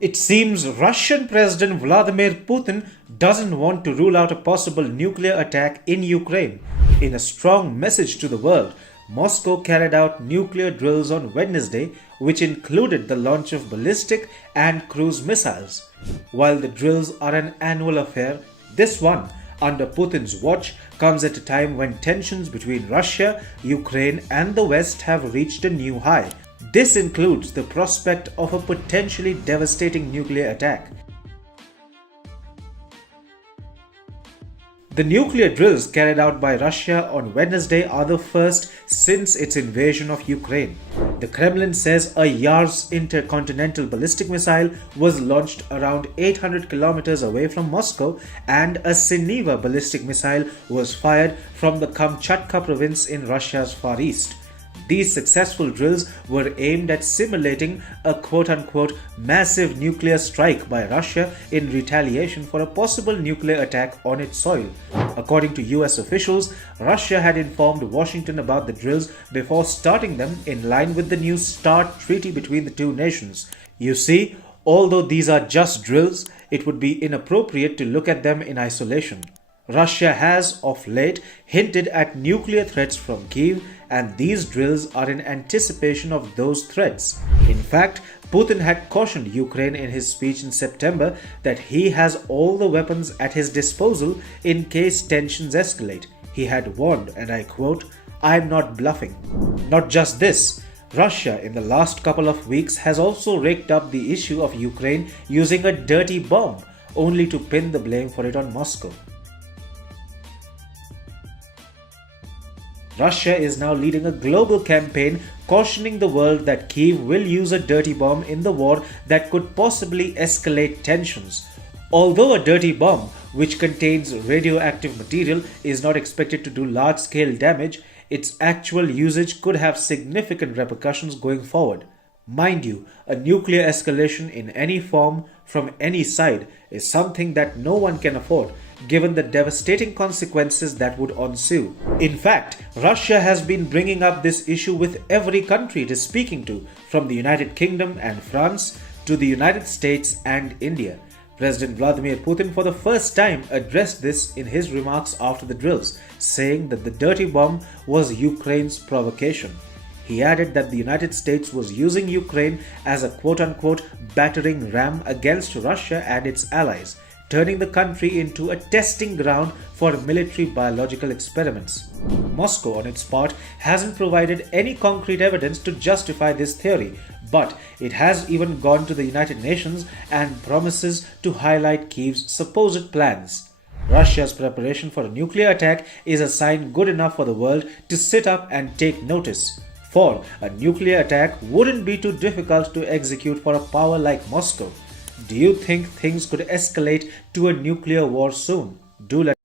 It seems Russian President Vladimir Putin doesn't want to rule out a possible nuclear attack in Ukraine. In a strong message to the world, Moscow carried out nuclear drills on Wednesday, which included the launch of ballistic and cruise missiles. While the drills are an annual affair, this one, under Putin's watch, comes at a time when tensions between Russia, Ukraine, and the West have reached a new high. This includes the prospect of a potentially devastating nuclear attack. The nuclear drills carried out by Russia on Wednesday are the first since its invasion of Ukraine. The Kremlin says a Yars intercontinental ballistic missile was launched around 800 kilometers away from Moscow, and a Sineva ballistic missile was fired from the Kamchatka province in Russia's far east. These successful drills were aimed at simulating a quote-unquote massive nuclear strike by Russia in retaliation for a possible nuclear attack on its soil. According to US officials, Russia had informed Washington about the drills before starting them in line with the new START treaty between the two nations. You see, although these are just drills, it would be inappropriate to look at them in isolation. Russia has, of late, hinted at nuclear threats from Kyiv, and these drills are in anticipation of those threats. In fact, Putin had cautioned Ukraine in his speech in September that he has all the weapons at his disposal in case tensions escalate. He had warned, and I quote, "I'm not bluffing." Not just this, Russia in the last couple of weeks has also raked up the issue of Ukraine using a dirty bomb, only to pin the blame for it on Moscow. Russia is now leading a global campaign cautioning the world that Kyiv will use a dirty bomb in the war that could possibly escalate tensions. Although a dirty bomb, which contains radioactive material, is not expected to do large-scale damage, its actual usage could have significant repercussions going forward. Mind you, a nuclear escalation in any form, from any side, is something that no one can afford, given the devastating consequences that would ensue. In fact, Russia has been bringing up this issue with every country it is speaking to, from the United Kingdom and France to the United States and India. President Vladimir Putin for the first time addressed this in his remarks after the drills, saying that the dirty bomb was Ukraine's provocation. He added that the United States was using Ukraine as a quote-unquote battering ram against Russia and its allies, turning the country into a testing ground for military biological experiments. Moscow, on its part, hasn't provided any concrete evidence to justify this theory, but it has even gone to the United Nations and promises to highlight Kyiv's supposed plans. Russia's preparation for a nuclear attack is a sign good enough for the world to sit up and take notice. For a nuclear attack wouldn't be too difficult to execute for a power like Moscow. Do you think things could escalate to a nuclear war soon? Do let